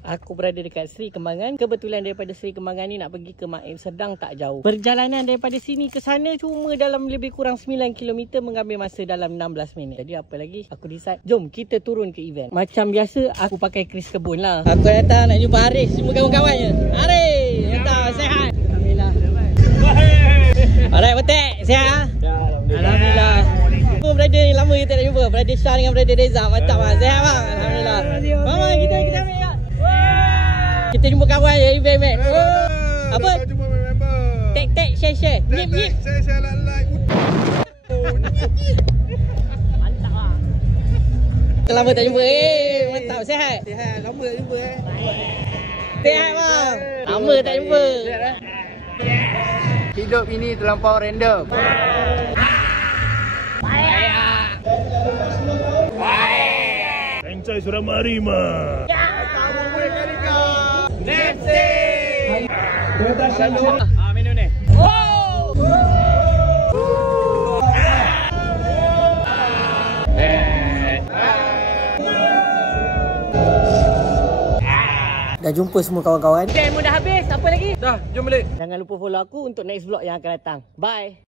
Aku berada dekat Seri Kembangan. Kebetulan daripada Seri Kembangan ni nak pergi ke Maim Sedang tak jauh. Perjalanan daripada sini ke sana cuma dalam lebih kurang 9 km, mengambil masa dalam 16 minit. Jadi apa lagi? Aku decide, jom kita turun ke event. Macam biasa aku pakai kris kebun lah. Aku datang nak jumpa Haris, semua kawan-kawannya. Haris, datang, sehat. Alhamdulillah. Alright, Betek, sehat? Ya, Alhamdulillah. Aku berada ni lama kita tak jumpa. Berada Syah dengan berada Reza. Mantap bang, sehat bang? Alhamdulillah. Mama, kita ambil ya. Kita jumpa kawan ya, event mat. Apa? Jumpa member. Tag, share. Nyip. Share like. Mantap lah. Lama tak jumpa. Mantap. Sehat? Sehat. Lama tak jumpa Sehat bang. Lama tak jumpa. Hidup ini terlampau random. Encai Surah Marima. Minum ni. Dah jumpa semua kawan-kawan. Game dah habis. Apa lagi? Dah, jom balik. Jangan lupa follow aku untuk next vlog yang akan datang. Bye.